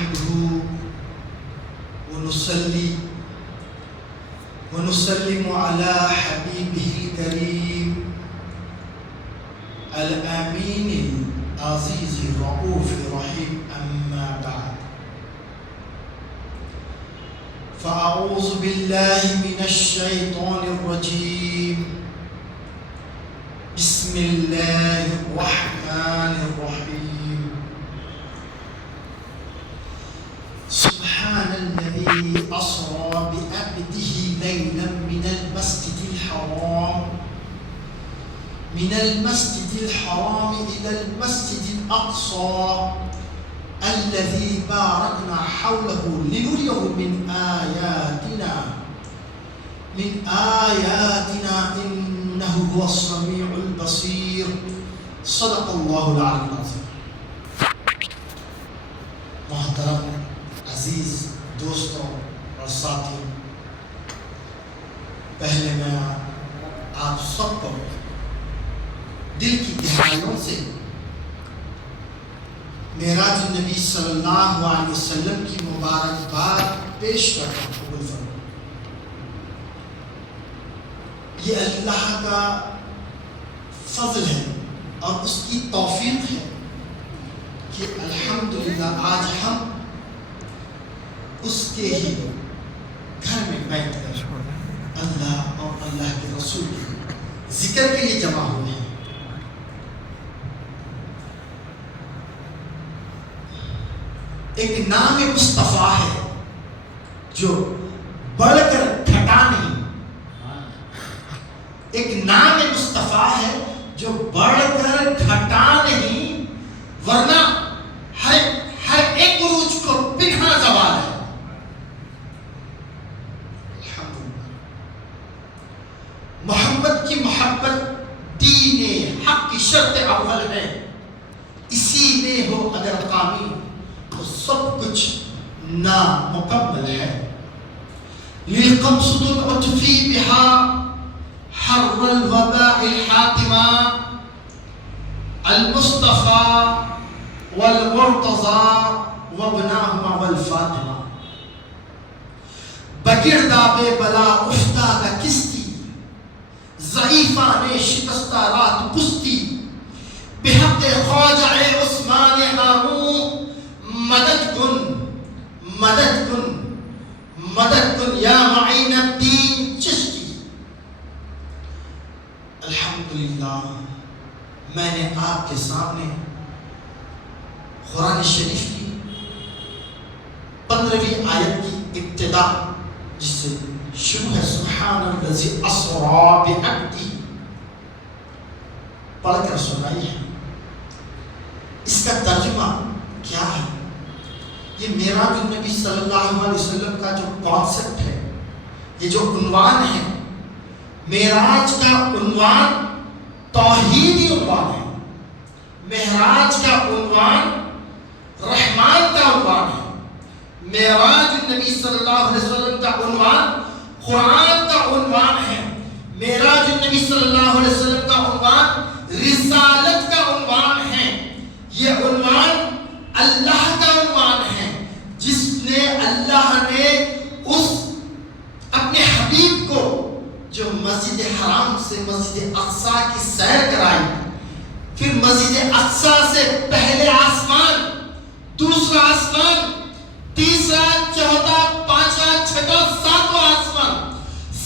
نحمده ونصلي ونسلم على حبيبه الكريم الأمين العزيز الرؤوف الرحيم أما بعد فأعوذ بالله من الشيطان الرجيم بسم الله الرحمن الرحيم سبحان الذي أسرى بعبده ليلا من المسجد الحرام إلى المسجد الأقصى الذي باركنا حوله لنريه من آياتنا إنه هو السميع البصير صدق الله العلي العظيم. محترم عزیز دوستوں اور ساتھیوں، پہلے میں آپ سب کو دل کی گہرائیوں سے معراج النبی صلی اللہ علیہ وسلم کی مبارکباد پیش کرتا ہوں. قبول فرمائیں. یہ اللہ کا فضل ہے اور اس کی توفیق ہے کہ الحمدللہ آج ہم اس کے ہی گھر میں بیٹھ کر اللہ اور اللہ کے رسول کے ذکر کے لیے جمع ہوئے ہیں. ایک نام مصطفیٰ ہے جو بڑھ کر گھٹا نہیں. ایک نام مصطفیٰ ہے جو بڑھ کر گھٹا نہیں، ورنہ ہر ایک عروج کو پنہا زوال ہے. محمد کی محبت دین حق کی شرط اول ہے. اسی میں ہو اگر کامی تو سب کچھ نامکمل ہے. للقمصة العطفي بها حر الوباء الحاتمة المصطفى والمرتضى وابناهما والفاطمة. بگرداب بلا افتاد کستی، ضعیفان شکستہ رات پستی. بحق خواجہ عثمان ہارون مدد کن یا معین الدین چشتی. الحمدللہ میں نے آپ کے سامنے قرآن شریف کی 15ویں آیت کی ابتدا جس سے شروع ہے سبحان الذی اسری بعبدہ پڑھ کر سنائی ہے. اس کا ترجمہ کیا ہے؟ یہ معراج النبی صلی اللہ علیہ وسلم کا جو کانسیپٹ ہے، یہ جو عنوان ہے، معراج کا عنوان توحیدی عنوان ہے. معراج کا عنوان رحمان کا عنوان ہے. معراج النبی صلی اللہ علیہ وسلم کا عنوان قرآن کا عنوان ہے. معراج النبی صلی اللہ علیہ وسلم کا عنوان رسالت کا عنوان ہے. یہ عنوان اللہ کا عنوان ہے جس نے اللہ نے اس اپنے حبیب کو جو مسجد حرام سے مسجد اقصیٰ کی سیر کرائی، پھر مسجد اقصیٰ سے پہلے آسمان، دوسرا آسمان، تیسرا، چوتھا، پانچواں، چھٹا،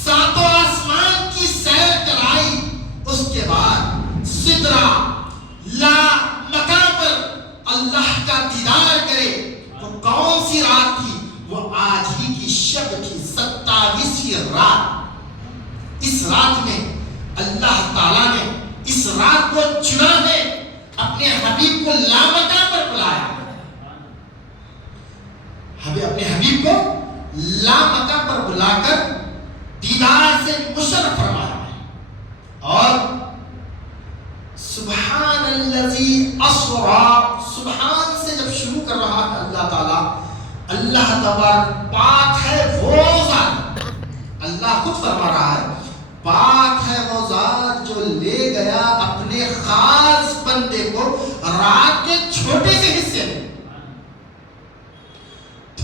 ساتواں آسمان کی سیر کرائی. اس کے بعد سدرہ لا مکان پر اللہ کا دیدار کرے. وہ کون سی رات تھی؟ وہ آج ہی کی شب کی 27ویں رات. اس رات میں اللہ تعالیٰ نے اس رات کو چنا ہے، اپنے حبیب کو لامکان پر بلایا. اپنے حبیب کو لامکان پر بلا کر دیدار سے مشرف فرمایا ہے. اور سبحان الذی اسری، سبحان سے جب شروع کر رہا ہے اللہ تعالیٰ، اللہ تبارک پاک ہے وہ ذات. اللہ خود فرما رہا ہے پاک ہے وہ ذات جو لے گیا اپنے خاص بندے کو رات کے چھوٹے سے حصے میں.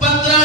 15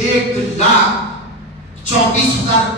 1,24,000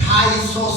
250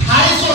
250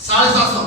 750,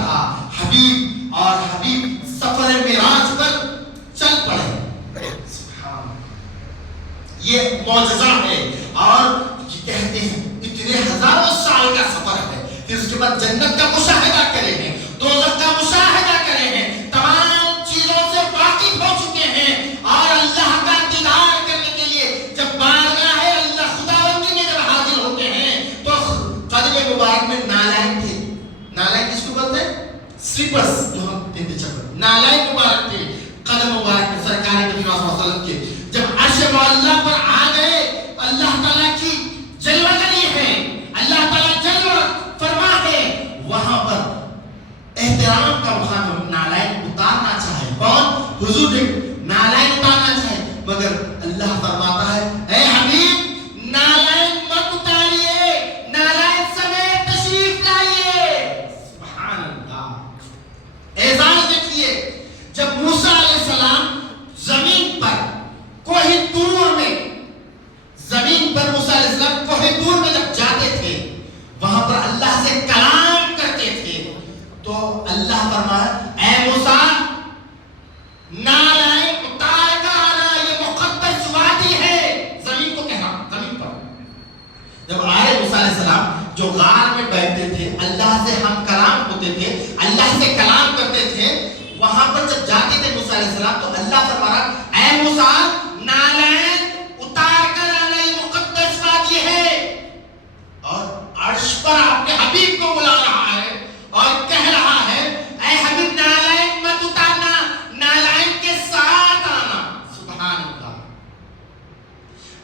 تھا حبیب، اور حبیب سفر معراج پر چل پڑے. یہ معجزہ ہے. اور یہ کہتے ہیں اتنے ہزاروں سال کا سفر ہے، پھر اس کے بعد جنت کا مشاہدہ کرے ہیں، دوزخ کا مشاہدہ کرے ہیں، تمام چیزوں سے واقف ہو چکے ہیں، اور اللہ کا دیدار کرنے کے لیے جب بارگاہ ہے اللہ خداوندی میں جب حاضر ہوتے ہیں تو قدم مبارک میں نالائن تھے. نالائن کس کو بولتے ہیں؟ سلیپرز جو ہم کہتے چپل. نالائن مبارک تھے قدم مبارک میں سرکار نبی صلی اللہ علیہ وسلم کے. جب عرش معلیٰ پر آ گئے، اللہ تعالیٰ کی جلوہ گری ہے، اللہ تعالیٰ جلوہ فرما ہے، وہاں پر احترام کا مقام نالائن اتارنا چاہے. کون؟ حضور نے نالائن اتارنا چاہے، مگر اللہ فرماتا ہے اے حبیب نالائن مت اتاریے، نالائن سمیت تشریف لائیے. سبحان اللہ. اعزاز دیکھیے، جب موسیٰ علیہ السلام زمین پر کوہ طور میں، زمین پر موسیٰ علیہ السلام کوہ طور میں جب جاتے تھے، وہاں پر اللہ سے کلام کرتے تھے، تو اللہ فرمایا اے موسیٰ نالائن اتار کر آنا، یہ مقدس وادی ہے. زمین کو کہنا، زمین پر جب آئے موسیٰ علیہ السلام جو غار میں بیٹھتے تھے، اللہ سے ہم کلام ہوتے تھے، اللہ سے کلام کرتے تھے، وہاں پر جب جاتے تھے موسیٰ علیہ السلام تو اللہ فرمایا اے موسیٰ نالائن اتار کر آنا، یہ مقدس وادی ہے. اور عرش پر اپنے حبیب کو بلا رہا ہے اور کہہ رہا ہے اے حبیب نالائن مت اتارنا، نالائن کے ساتھ آنا. سبحان اللہ.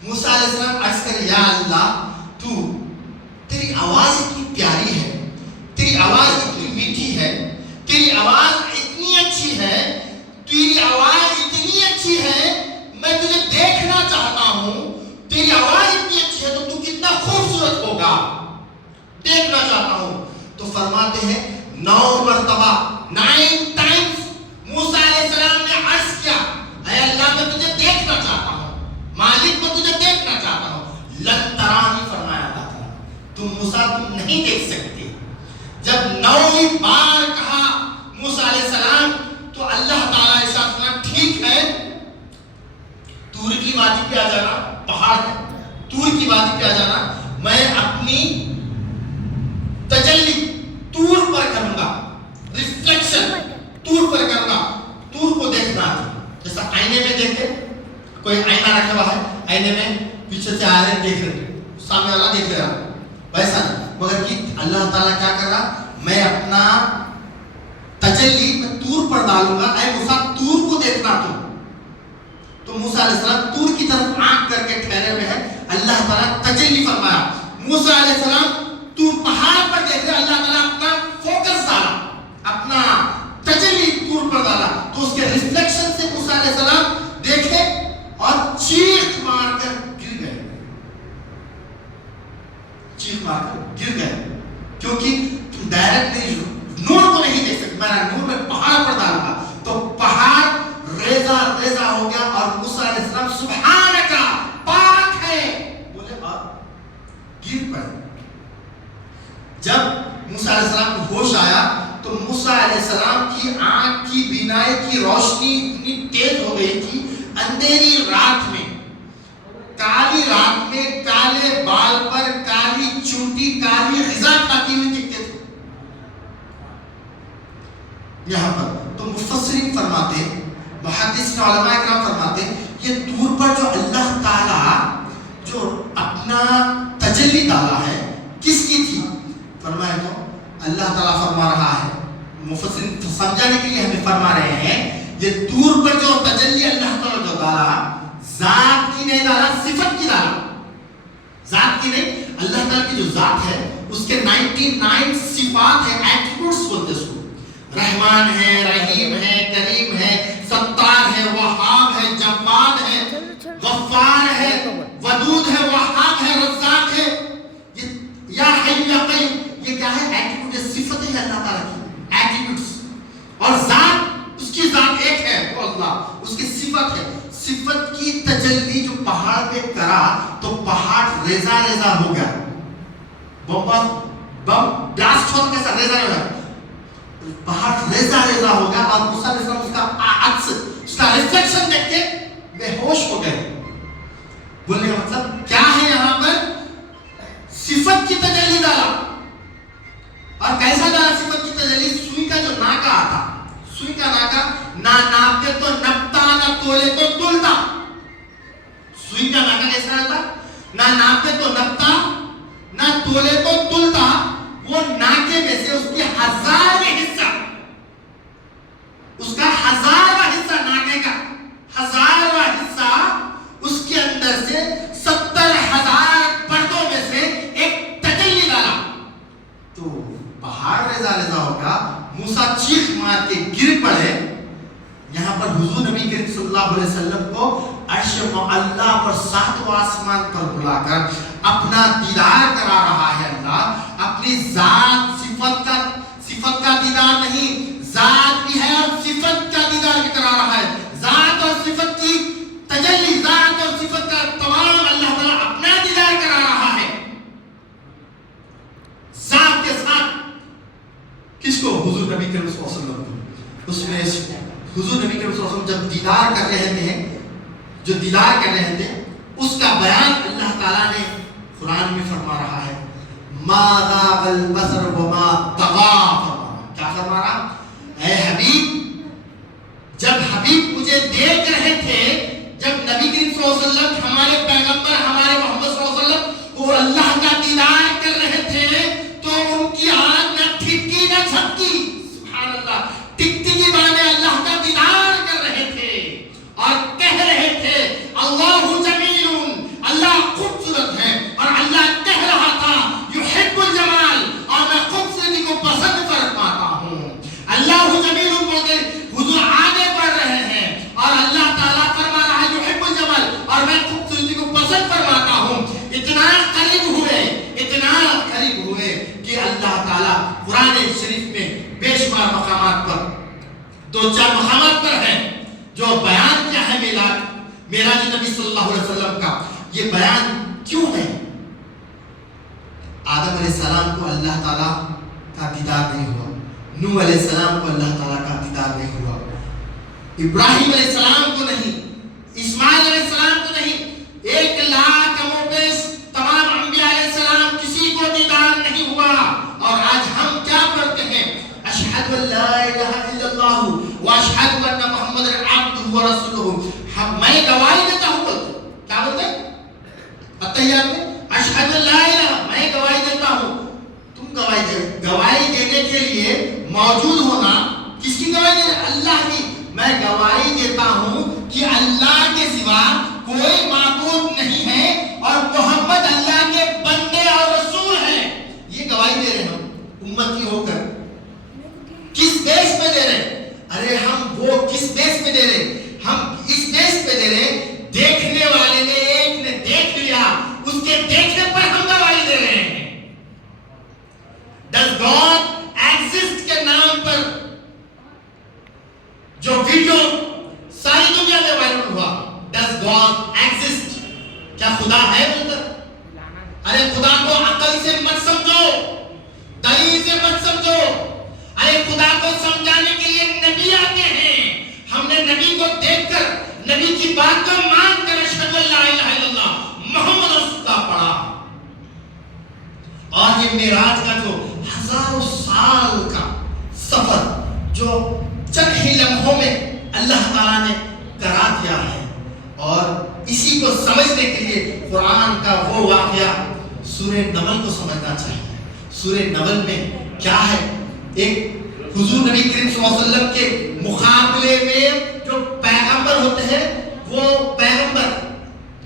موسیٰ علیہ السلام عرض کرے یا اللہ تو تیری آواز اتنی پیاری ہے، تیری آواز اتنی میٹھی ہے، تیری آواز اتنی اچھی ہے، تیری آواز اتنی اچھی ہے، میں تجھے دیکھنا چاہتا ہوں. تیری آواز اتنی اچھی ہے تو کتنا خوبصورت ہوگا، دیکھنا چاہتا ہوں. تو فرماتے ہیں 9 مرتبہ 9 ٹائمز موسیٰ علیہ السلام نے عرض کیا اے اللہ میں تجھے دیکھنا چاہتا ہوں، مالک میں تجھے دیکھنا چاہتا ہوں. لن ترانی فرمایا اللہ تعالیٰ، تم موسیٰ تم نہیں دیکھ سکتے. جب 9ویں بار کہا موسیٰ علیہ السلام تو اللہ تعالیٰ ارشاد فرمایا ٹھیک ہے، طور کی وادی پہ آ جانا، پہاڑ ہے طور کی وادی پہ آ جانا، میں اپنی تجلی طور پر کروں گا، ریفلیکشن طور پر کروں گا. طور کو دیکھنا ہے جیسا آئینے میں دیکھتے، کوئی آئینہ رکھا ہوا ہے، آئینے میں پیچھے سے آ رہے دیکھ رہے، سامنے والا دیکھ رہا، ویسا نہیں. مگر کہ اللہ تعالیٰ کیا کر رہا، میں اپنا تجلی میں طور پر ڈالوں گا. اے موسیٰ طور کو دیکھنا تو موسیٰ علیہ السلام طور کی طرف آنکھ کر کے ٹھہرے ہوئے ہیں. اللہ تعالیٰ تجلی فرمایا. موسیٰ علیہ السلام طور پہاڑ پر دیکھ رہے، اللہ تعالیٰ اپنا فوکس ڈالا، اپنا تجلی طور پر ڈالا تو اس کے ریفلیکشن سے موسیٰ علیہ السلام دیکھے اور چیخ مار کر گر گئے. چیخ مار کر گر گئے کیونکہ تم ڈائریکٹلی نور کو نہیں دیکھ سکتے. میرا نور میں پہاڑ پر ڈالوں گا تو پہاڑ ریزہ ریزہ ہو گیا اور موسیٰ علیہ السلام سبحانک پاک ہے بولے اور گر پڑے. جب موسیٰ علیہ السلام کو ہوش آیا تو موسیٰ علیہ السلام کی آنکھ کی بینائی کی روشنی اتنی تیز ہو گئی تھی، اندھیری رات میں، کالی رات میں، کالے بال پر کالی چونٹی، کالی غذا کھاتی ہوئی دکھتے تھے. یہاں پر تو مفسرین فرماتے، محدثین علماء کرام فرماتے یہ طور پر جو اللہ تعالیٰ جو اپنا تجلی ڈالا ہے کس کی تھی؟ فرمائے تو اللہ تعالیٰ فرما رہا ہے، مفسرین سمجھانے کے لیے ہمیں فرما رہے ہیں یہ طور پر جو تجلی اللہ تعالیٰ جو ڈالا ذات کی نہیں ڈالا، صفت کی ڈالا. ذات کی نہیں، اللہ تعالیٰ کی جو ذات ہے اس کے 99 صفات ہیں، ایٹریبیوٹس بولتے اس کو. رحمان ہے، رحیم ہے، کریم ہے، ستار ہے، وہاب ہے، جواد ہے، غفار ہے، ودود ہے، وہاب ہے، رزاق ہے. یا حی یا قیوم، یہ کیا ہے؟ ایٹریبیوٹ، صفتیں ہیں اللہ تعالیٰ کی، ایٹریبیوٹس. اور ذات، اس کی ذات ایک ہے وہ اللہ، اس کی صفت ہے. صفت کی تجلی جو پہاڑ پہ کرا تو پہاڑ ریزہ ریزہ ہو گیا. بم بلاسٹ ہوتا کیسا ریزہ ہو گیا، پہاڑ ریزہ ریزہ ہو گیا اور موسیٰ علیہ السلام اس کا عکس، اس کا ریفلیکشن دیکھ کے بے ہوش ہو گئے. بولنے کا مطلب کیا ہے یہاں پر؟ صفت کی تجلی ڈالا. اور کیسا ڈالا صفت کی تجلی؟ سوئی کا جو ناکا آتا، سوئی کا ناکا نہ ناپتے تو نپتا نہ تولے تو تلتا. سوئی کا ناکا کیسا آتا؟ نہ ناپتے تو نپتا نہ تولے تو تلتا. وہ ناکے میں سے اس کی 1000 حصہ، اس کا 1000واں حصہ، ناکے کا 1000واں حصہ، اس کے اندر سے 70,000 پردوں میں سے ایک تجلی ڈالا تو پہاڑ ریزہ ریزہ ہوگا. موسیٰ چیخ مار کے گر پڑے. یہاں پر حضور نبی کریم صلی اللہ علیہ وسلم کو عرش معلی پر 7واں آسمان پر بلا کر اپنا دیدار کرا رہا ہے. اللہ اپنی ذات صفت کا دیدار نہیں، ذات بھی ہے اور صفت کا دیدار بھی کرا رہا ہے. ذات اور صفت کی تجلی، ذات اور صفت کا تمام اللہ تعالیٰ اپنا دیدار کرا رہا ہے ذات کے ساتھ. کس کو؟ حضور نبی کریم صلی اللہ علیہ وسلم کو. اس میں حضور نبی کریم صلی اللہ علیہ وسلم جب دیدار کر رہے تھے، جو دیدار کر رہے تھے، اس کا بیان اللہ تعالیٰ نے قرآن میں فرما رہا ہے. ما ذاق البصر وما طغى. کیا فرما رہا؟ اے حبیب، جب حبیب مجھے دیکھ رہے تھے، جب نبی کریم صلی اللہ علیہ وسلم ہمارے پیغمبر ہمارے محمد صلی اللہ علیہ وسلم وہ اللہ کا دیدار کر رہے تھے تو ان کی آنکھ نہ ٹھٹکی نہ جھپکی. سبحان اللہ. ٹکتی کی بانے اللہ کا دیدار کر رہے تھے اور کہہ رہے تھے اللہ جمیل، اللہ خوبصورت ہے. اور اللہ کہہ رہا تھا یحب الجمال، اور میں خوبصورتی کو پسند فرماتا ہوں. اللہ جمیل بول کے حضور آگے بڑھ رہے ہیں اور اللہ تعالیٰ فرما رہا ہے یحب الجمال، اور میں خوبصورتی کو پسند فرماتا ہوں. اتنا قریب ہوئے کہ اللہ تعالیٰ قرآن شریف میں بے شمار مقامات پر 2-4 مقامات پر ہیں جو بیان کیا ہے معراج نبی صلی اللہ علیہ وسلم کا. یہ بیان کیوں ہے؟ آدم علیہ السلام کو اللہ تعالیٰ کا دیدار نہیں ہوا، نوح علیہ السلام کو اللہ تعالیٰ کا دیدار نہیں ہوا، ابراہیم علیہ السلام کو نہیں، اسماعیل علیہ السلام کو نہیں، 1 لاکھ کم و بیش تمام انبیاء علیہ السلام کسی کو دیدار نہیں ہوا. اور آج ہم کیا پڑھتے ہیں؟ اشہد ان لا الہ الا اللہ واشہد ان محمد عبدہ ورسولہ. میں گواہی دیتا ہوں، بولتے کیا بولتے ہیں التحیات میں؟ اشہد ان لا الہ، میں گواہی دیتا ہوں. تم گواہی دینے کے لیے موجود ہونا، کس کی گواہی دینا؟ اللہ کی. میں گواہی دیتا ہوں کہ اللہ کے سوا کوئی معبود نہیں ہے اور محمد اللہ کے بندے اور رسول ہیں. یہ گواہی دے رہے ہیں ہم امتی ہو کر. کس بیس پہ دے رہے؟ ارے ہم وہ کس بیس پہ دے رہے؟ ہم اس بیس پہ دے رہے دیکھنے والے نے ایک نے دیکھ لیا، اس کے دیکھنے پر ہم گواہی دے رہے ہیں. Does God exist کے نام پر جو ویڈیو ساری دنیا میں وائرل ہوا، Does God exist؟ کیا خدا ہے بول کر؟ ارے خدا کو عقل سے مت سمجھو، دلیل سے مت سمجھو. ارے خدا کو سمجھانے کے لیے نبی آتے ہیں. ہم نے نبی کو دیکھ کر، نبی کی بات کو مان کر اشہد ان لا الہ الا اللہ محمد رسول اللہ پڑھا. اور یہ معراج کا جو ہزاروں سال کا سفر جو چند ہی لمحوں میں اللہ تعالیٰ نے کرا دیا ہے، اور اسی کو سمجھنے کے لیے قرآن کا وہ واقعہ سورہ نمل کو سمجھنا چاہیے. سورہ نمل میں کیا ہے؟ ایک حضور نبی کریم صلی اللہ علیہ وسلم کے مقابلے میں جو پیغمبر ہوتے ہیں، وہ پیغمبر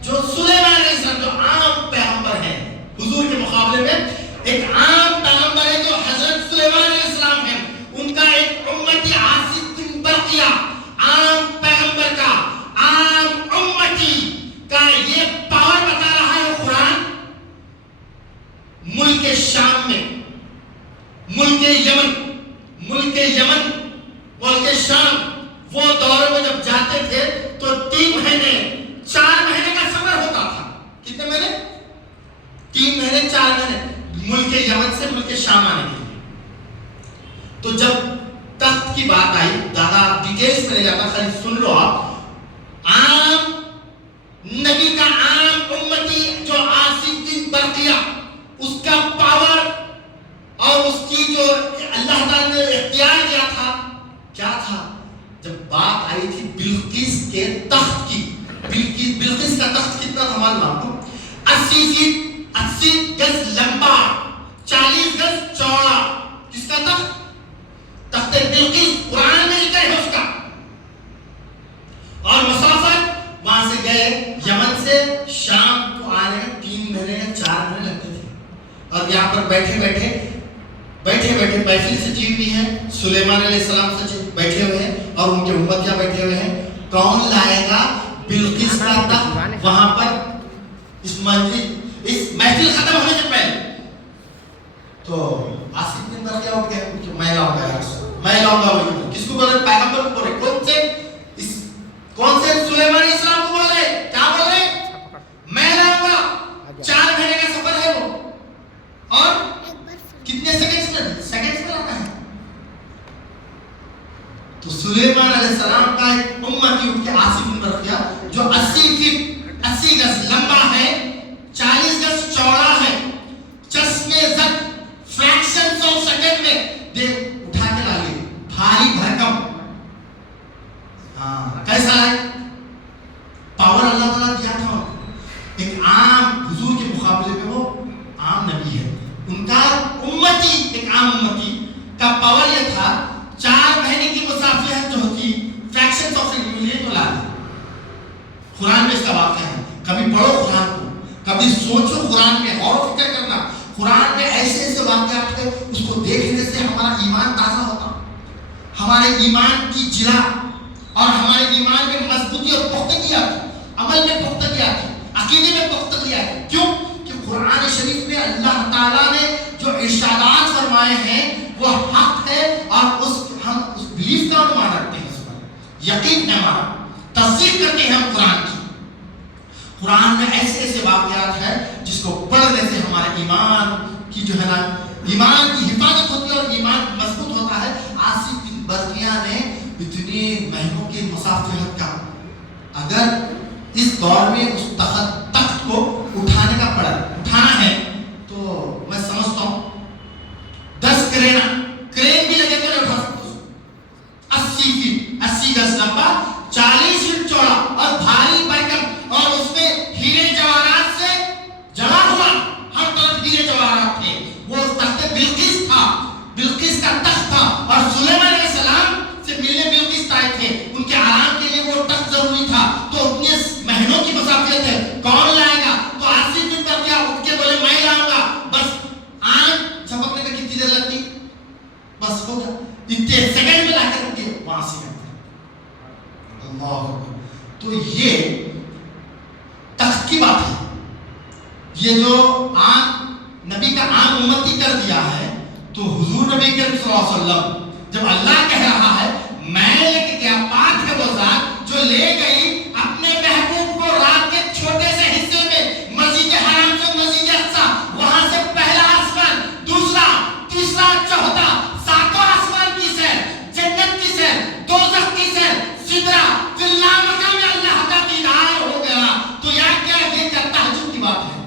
جو سلیمان علیہ السلام جو عام پیغمبر ہیں، حضور کے مقابلے میں ایک عام پیغمبر ہے جو حضرت سلیمان علیہ السلام ہیں. ان کا ایک امتی عاصف بن برقیہ، عام پیغمبر کا، عام امتی کا یہ پاور بتا رہا ہے قرآن. ملک شام میں، ملک یمن، ملک شام، وہ دورے میں جب جاتے تھے تو 3 مہینے 4 مہینے کا سفر ہوتا تھا. کتنے مہینے؟ 3 مہینے 4 مہینے ملک یمن سے ملک شام آنے کے لیے. تو جب کی بات آئی, زیادہ ڈیٹیلز میں نہیں جاتا, خالی سن لو آپ. عام نبی کا عام امتی جو عاصم بن برقیہ, اس کا پاور اور اس کی جو اللہ تعالیٰ نے اختیار کیا تھا, کیا تھا؟ جب بات آئی تھی بلقیس کے تخت کی. بلقیس کا تخت کتنا تھا معلوم کو؟ 80 گز لمبا, 40 گز چوڑا. کس کا تخت؟ تخت بلقیس. قرآن میں لکھا ہے اس کا. اور مسافت وہاں سے گئے یمن سے شام کو آنے میں 3 مہینے یا 4 مہینے لگتے تھے. اور یہاں پر بیٹھے بیٹھے محفل سجی ہوئی ہے, سلیمان علیہ السلام سے بیٹھے ہوئے ہیں اور ان کے امتیاں بیٹھے ہوئے ہیں. کون لائے گا بلقیس کا تخت وہاں پر اس محفل ختم ہونے سے پہلے؟ تو عاصم بن برقیہ اٹھ گئے کہ میں لاؤں گا. کس کو بول رہے؟ پیغمبر کو بول رہے. کون سے سلیمان علیہ السلام کو بول رہے؟ کیا بول رہے؟ میں لاؤں گا. 4 مہینے کا سفر ہے وہ, اور کتنے سیکنڈز میں لانا ہے. تو سلیمان علیہ السلام کا ایک امتی ان کے عاصم بن برقیہ جو 80 گز لمبا ہے, 40 گز چوڑا ہے, چشمے زد فریکشنز آف سیکنڈ میں اٹھا کے لا لیے. بھاری بھرکم. کیسا ہے پاور اللہ تعالیٰ دیا تھا. ایک عام حضور کے مقابلے میں وہ عام نبی ہے. ان کا امتی, ایک عام امتی کا پاور یہ تھا 4 مہینے کی مسافت جو ہوتی فریکشن آف سیکنڈ تو لا دی. قرآن میں اس کا واقعہ ہے. کبھی پڑھو قرآن کو, کبھی سوچو قرآن میں, اور فکر کرنا. قرآن میں ایسے واقعات ہیں, اس کو دیکھنے سے ہمارا ایمان تازہ ہوتا, ہمارے ایمان کی جلا اور ہمارے ایمان میں مضبوطی اور پختگی آتی, عمل میں پختگی آتی, عقیدے میں پختگی آتی. کیوں؟ کہ قرآن شریف میں اللہ تعالیٰ نے جو ارشادات فرمائے ہیں وہ حق ہے, اور ہم اس بلیف کا مان رکھتے ہیں, اس پر یقین ہے ہمارا, تصدیق کرتے ہیں ہم قرآن کی. قرآن میں ایسے واقعات ہیں جس کو پڑھنے سے ہمارے ایمان کی جو ہے نا, ایمان کی حفاظت ہوتی ہے اور ایمان مضبوط ہوتا ہے. عاصم بن برقیہ نے اتنی مہینوں کی مسافت کا, اگر اس دور میں اس تخت کو اٹھانا ہے تو میں سمجھتا ہوں 10 کرین بھی لگے تو نہیں اٹھا سکتے. 80 گز لمبا, 40 فٹ چوڑا اور بھاری بھرکم, اور اس میں ہیرے جواہرات سے جڑا ہوا, ہر طرف ہیرے جواہرات تھے. وہ تخت بلقیس تھا, بلقیس کا تخت تھا, اور سلیمان علیہ السلام سے ملنے بلقیس آئے تھے. ان کے آرام کے لیے وہ تخت ضروری تھا. تو اتنے مہینوں کی مسافت ہے, کون لائے گا؟ تو عاصم بن برقیہ اٹھ کے بولے میں لاؤں گا. بس آنکھ جھپکنے میں کتنی دیر لگتی, بس ہو گیا, اتنے سیکنڈ میں لا کے رکھ کے وہاں سے اللہ. تو یہ تخت کی بات ہے. یہ جو عام نبی کا عام امتی کر دیا ہے, تو حضور نبی کریم صلی اللہ علیہ وسلم جب اللہ کہہ رہا ہے میں لے کے گیا, پاک ہے وہ ذات جو لے گئی اپنے محبوب کو رات کے چھوٹے سے حصے میں مسجد حرام سے مسجد اقصی, وہاں سے پہلا آسمان, دوسرا, تیسرا, چوتھا, 7واں آسمان کی سیر, جنت کی سیر, دوزخ کی سیر, سدرہ, پھر لامکہ میں اللہ کا دیدار ہو گیا. تو یہ کیا تعجب کی بات ہے,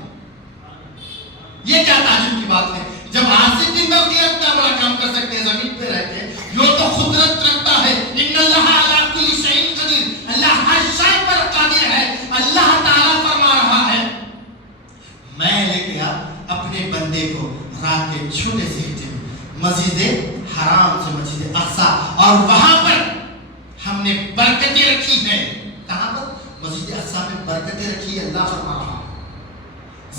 یہ کیا تعجب کی بات ہے. جب عاصم بن برقیہ اتنا بڑا کام کر سکتے ہیں زمین پہ رہتے ہیں, یہ تو قدرت رکھتا ہے. ان اللہ علی کل شیء قدیر, اللہ ہر شے پر قادر ہے. اللہ تعالیٰ فرما رہا ہے میں لے گیا اپنے بندے کو رات کے چھوٹے سے حصے میں مسجد حرام سے مسجد اقصی, اور وہاں پر ہم نے برکتیں رکھی ہیں. کہاں پر؟ مسجد اقصی میں برکتیں رکھی ہے. اللہ فرما رہا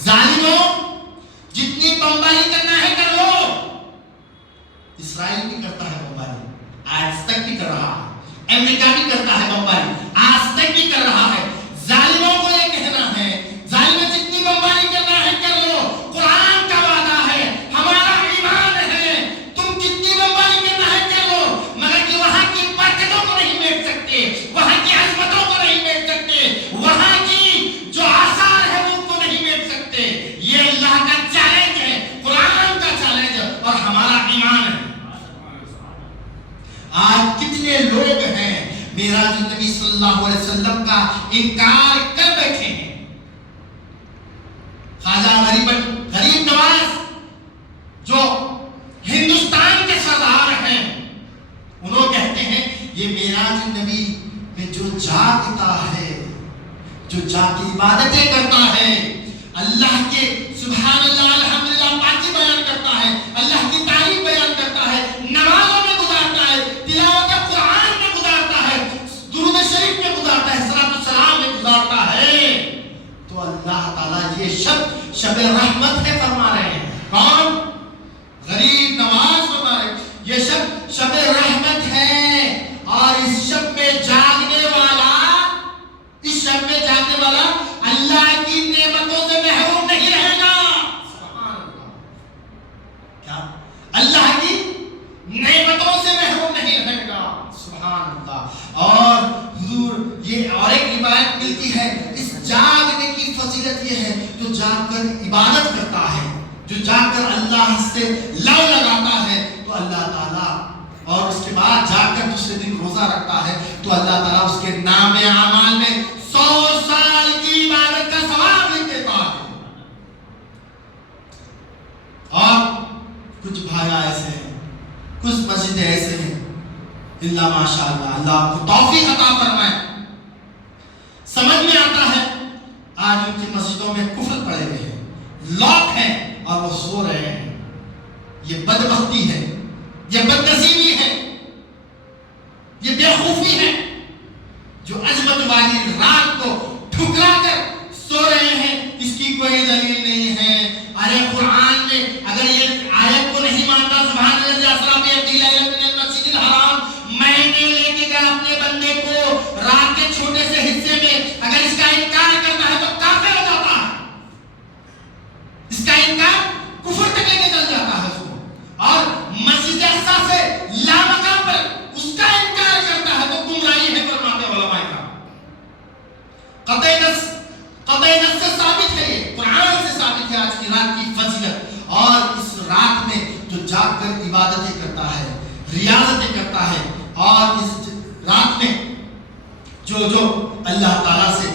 ظالموں جتنی بمباری کرنا ہے کر لو. اسرائیل بھی کرتا ہے بمباری, آج تک بھی کر رہا ہے. امریکہ بھی کرتا ہے بمباری, آج تک بھی کر رہا ہے. ظالموں کو یہ کہنا ہے ظالموں جتنی بمباری کرنا ہے کر لو, قرآن کا وعدہ ہے, ہمارا ایمان ہے, تم کتنی بمباری کرنا ہے کر لو, مگر کہ وہاں کی برکتوں کو نہیں بیچ سکتے, وہاں کی عظمتوں کو نہیں بیچ سکتے, وہاں کی جو آثار ہے وہ کو نہیں بیچ سکتے. یہ اللہ کا چیلنج ہے, قرآن کا چیلنج, اور ہمارا ایمان ہے. آج کتنے لوگ ہیں معراج النبی صلی اللہ علیہ وسلم کا انکار کر بیٹھے ہیں. خواجہ غریب نواز جو ہندوستان کے سردار ہیں، انہوں کہتے ہیں یہ معراج النبی میں جو جاگتا ہے، جو جا کے عبادتیں کرتا ہے، اللہ کے سبحان اللہ الحمدللہ پاکی بیان کرتا ہے، اللہ کی تعریف بیان کرتا ہے، نمازوں میں گزارتا ہے، تلاوت قرآن میں گزارتا ہے، درود شریف میں گزارتا ہے، صلاۃ السلام میں گزارتا ہے، تو اللہ تعالیٰ یہ شب رحمت ہے فرما رہے ہیں. کون؟ غریب نواز فرما رہے ہیں یہ شب رحمت ہے. اور اس شب میں جاگنے والا اللہ کی نعمتوں سے محروم نہیں رہے گا. سبحان اللہ. کیا؟ اللہ کی نعمتوں سے محروم نہیں رہے گا. سبحان اللہ. اور حضور یہ اور ایک روایت ملتی ہے، اس جاگنے کی فضیلت یہ ہے جو جاگ کر عبادت کرتا ہے، جو جاگ کر اللہ سے لو لگاتا ہے تو اللہ تعالیٰ، اور اس کے بعد جاگ کر دوسرے دن روزہ رکھتا ہے تو اللہ تعالیٰ اس کے نام اعمال میں 100 سال کی عبادت کا ثواب لکھ دیتا ہے. اور کچھ بھایا ایسے ہیں، کچھ مسجدیں ایسے ہیں، اللہ ماشاء اللہ، اللہ آپ کو توفیق عطا فرمائے. سمجھ میں آتا ہے آج ان کی مسجدوں میں کفر پڑے ہوئے ہیں، لاک ہیں اور وہ سو رہے ہیں. یہ بدبختی ہے، یہ بدنصیبی ہے، یہ بیوقوفی ہے جو عظمت والی رات کو ٹھکرا کر سو رہے ہیں. اس کی کوئی دلیل نہیں ہے. ارے قرآن میں اگر یہ آیت کو نہیں مانتا، سبحان اللہ اسرا بعبدہ الی المسجد الحرام، میں نے لے کے گیا اپنے بندے کو رات کے چھوٹے سے حصے میں، اگر اس کا انکار کرتا ہے تو کافر ہو جاتا ہے. اس کا انکار کفر تک لے کے چل جاتا ہے اس کو. اور مسجد اقصی سے لامکان پر اس کا انکار کرتا ہے تو گمراہی ہے فرماتے علماء کرام. قطعی نص سے ثابت ہے، یہ قرآن سے ثابت ہے آج کی رات کی فضیلت. اور اس رات میں جو جاگ کر عبادتیں کرتا ہے، ریاضتیں کرتا ہے، اور اس رات میں جو اللہ تعالیٰ سے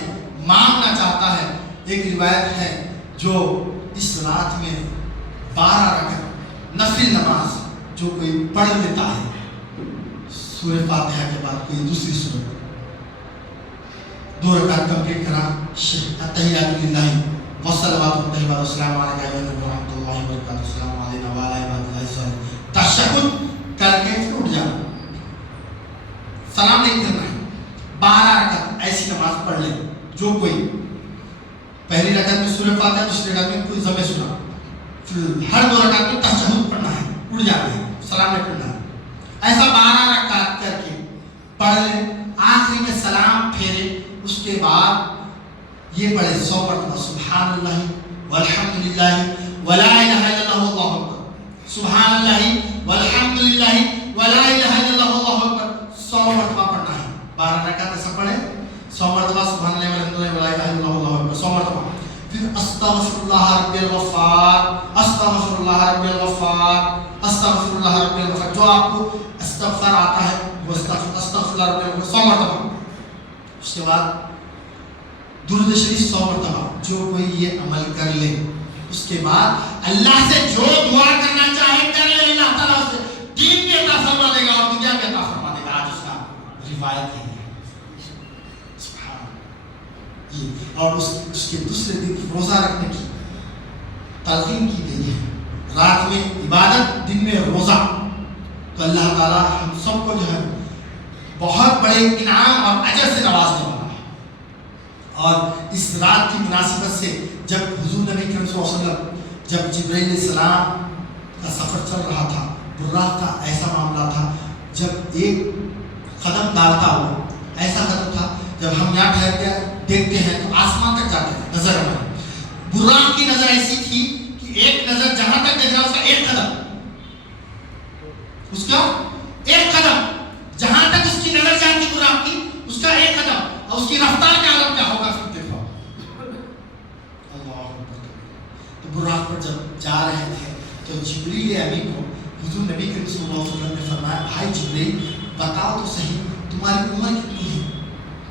مانگنا چاہتا ہے. ایک روایت ہے جو اس رات میں 12 رکعت نفل نماز جو کوئی پڑھ لیتا ہے، سورہ فاتحہ کے بعد کوئی دوسری سورت 2 رکعت کمپلیٹ کرا، التحیات للہ والصلوات والطیبات والسلام علیک ایھا النبی ورحمۃ اللہ وبرکاتہ، السلام علینا وعلی عباد اللہ الصالحین، تشہد کر کے پھر اٹھ جانا، سلام نہیں کرنا ہے. 12 رکعت ایسی نماز پڑھ لے جو کوئی پہلی رکعت میں سورہ فاتحہ، دوسری رکعت میں کوئی ضمے سنا، پھر ہر 2 رکعت میں تشہد پڑھنا ہے، اٹھ جانا ہے، سلام نہیں کرنا ہے. ایسا 12 رکعت کر کے پڑھ لے، آخری میں سلام پھیرے، اس کے بعد یہ پڑھے 100 مرتبہ سبحان اللہ والحمدللہ ولا الہ الا اللہ واللہ اکبر، سبحان اللہ والحمدللہ ولا الہ الا اللہ واللہ اکبر. 100 مرتبہ پڑھنا ہے. 12 رکعت ایسا پڑھے، 100 مرتبہ سبحان اللہ والحمدللہ ولا الہ الا اللہ واللہ اکبر، 100 مرتبہ. پھر استغفر اللہ رب الغفار، استغفر اللہ رب الغفار، استغفر اللہ رب الغفار. جو آپ کو استغفار آتا ہے وہ استغفر اللہ رب الغفار 100 مرتبہ. اس کے بعد درود شریف 100 مرتبہ. جو کوئی یہ عمل کر لے اس کے بعد اللہ سے جو دعا کرنا چاہے کر لے، اللہ تعالیٰ سے دین بھی عطا فرما دے گا اور دنیا بھی عطا فرما دے گا. آج اس کا روایت ہے. اور اس کے دوسرے دن روزہ رکھنے کی تلقین کی گئی ہے. رات میں عبادت، دن میں روزہ. تو اللہ تعالیٰ ہم سب کو جو ہے بہت بڑے انعام اور اجر سے نوازنے والا ہے. اور اس رات کی مناسبت سے جب حضور نبی کریم صلی اللہ علیہ وسلم جب جبرائیل علیہ السلام کا سفر چل رہا تھا، براق کا ایسا معاملہ تھا جب ایک قدم ڈالتا ہوا، ایسا قدم تھا جب ہم یہاں ٹھہر کے دیکھتے ہیں تو آسمان تک جاتے ہیں نظر ہماری. براق کی نظر ایسی تھی کہ ایک نظر جہاں تک دیکھ رہا اس کا ایک قدم، اس کا ایک قدم جہاں تک اس کی نظر جاتی براق کی، اس کا ایک قدم، اور اس کی رفتار کا عالم کیا ہوگا پھر دیکھو. اللہ اکبر. تو براق پر جب جا رہے تھے تو جبریل امین کو حضور نبی کریم صلی اللہ علیہ وسلم نے فرمایا، بھائی جبریل بتاؤ تو صحیح تمہاری عمر کتنی ہے،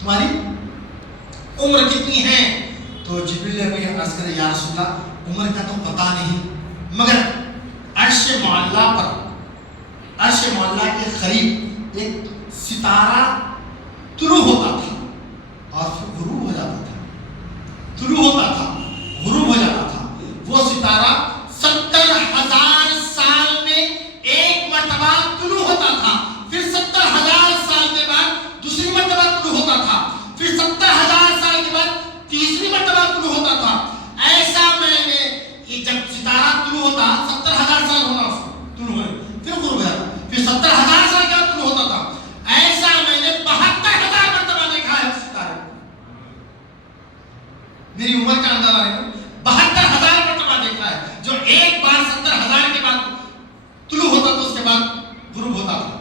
تمہاری عمر کتنی ہے؟ تو جبریل نے عرض کرے یا رسول اللہ عمر کا تو پتہ نہیں، مگر عرش معلیٰ پر، عرش معلیٰ کے قریب ایک ستارہ طلوع ہوتا تھا اور پھر غروب ہو جاتا تھا، طلوع ہوتا تھا غروب ہو جاتا تھا۔ وہ ستارہ 70,000 سال میں ایک مرتبہ طلوع ہوتا تھا، پھر 70,000 سال کے بعد دوسری مرتبہ طلوع ہوتا تھا، پھر 70,000 سال کے بعد تیسری مرتبہ طلوع ہوتا تھا۔ ایسا میں نے جب ستارہ طلوع ہوتا 70,000 سال ہونا اس کو طلوع ہوئے، پھر غروب ہو جاتا، پھر 70,000 سال کے بعد طلوع ہوتا تھا۔ ایسا میں نے 72,000 مرتبہ دیکھا ہے ستارے، میری عمر کا اندازہ نہیں، 72,000 مرتبہ دیکھا ہے، جو ایک بار 70,000 کے بعد طلوع ہوتا تو اس کے بعد غروب ہوتا تھا،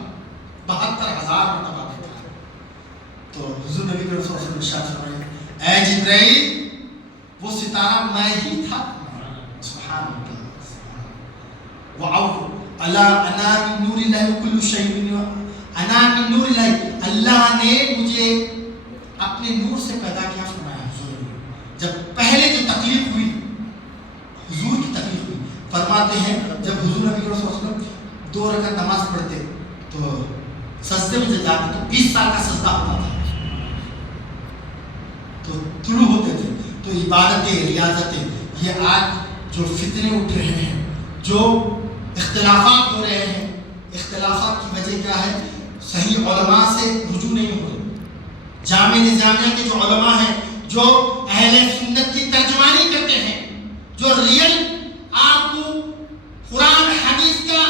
72,000 مرتبہ دیکھا ہے۔ تو حضور نبی صلی اللہ علیہ وسلم ارشاد فرمائے اے جبرائیل وہ ستارہ میں ہی تھا، سبحان اللہ، وَعَوْ أَلَا أَنَا مِن نُورِ اللَّهِ وَكُلُّ شَيْءٍ أَنَا مِن نُورِ اللَّهِ، اللہ نے مجھے اپنے نور سے پیدا کیا فرمایا حضور نے۔ جب پہلے جو تکلیف ہوئی حضور کی تکلیف ہوئی، فرماتے ہیں جب حضور نبی صلی اللہ علیہ وسلم 2 رکعت نماز پڑھتے تو سجدے میں جاتے تو 20 سال کا سجدہ ہوتا تھا، تو طلوع ہوتے تھے۔ تو عبادتیں ریاضتیں، یہ آج جو فتنے اٹھ رہے ہیں، جو اختلافات ہو رہے ہیں، اختلافات کی وجہ کیا ہے؟ صحیح علماء سے رجوع نہیں ہو رہے۔ جامع نظامیہ کے جو علماء ہیں جو اہل سنت کی ترجمانی کرتے ہیں، جو ریئل آپ کو قرآن حدیث کا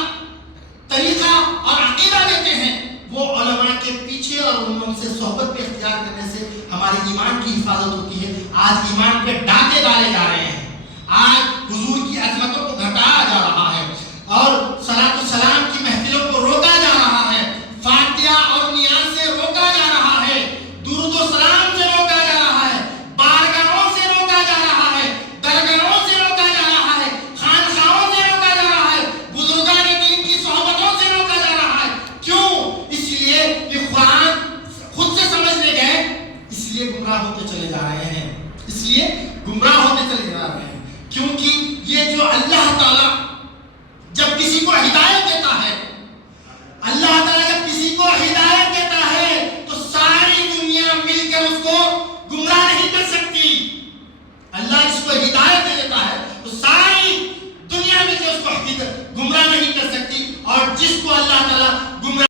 طریقہ اور عقیدہ دیتے ہیں، وہ علماء کے پیچھے اور ان سے صحبت پہ اختیار کرنے سے ہمارے ایمان کی حفاظت ہوتی ہے۔ آج ایمان پہ ڈاکے ڈالے جا رہے ہیں، آج حضور کی عظمتوں کو گھٹایا جا رہا ہے اور صلاۃ و سلام کی محفلوں کو روکا جا رہا ہے، فاتحہ اور نیاز سے روکا جا رہا ہے، درود و سلام سے روکا جا رہا ہے، بارگاہوں سے روکا جا رہا ہے، درگاہوں سے روکا جا رہا ہے، خانقاہوں سے روکا جا رہا ہے، بزرگان دین کی صحبتوں سے روکا جا رہا ہے۔ کیوں؟ اس لیے کہ قرآن خود سے سمجھنے گئے، اس لیے گمراہ ہوتے چلے جا رہے ہیں، اس لیے گمراہ ہوتے چلے جا رہے ہیں، کیونکہ یہ جو اللہ تعالیٰ جب کسی کو ہدایت دیتا ہے، اللہ تعالیٰ جب کسی کو ہدایت دیتا ہے تو ساری دنیا مل کر اس کو گمراہ نہیں کر سکتی۔ اللہ جس کو ہدایت دے دیتا ہے تو ساری دنیا مل کر اس کو گمراہ نہیں کر سکتی، اور جس کو اللہ تعالیٰ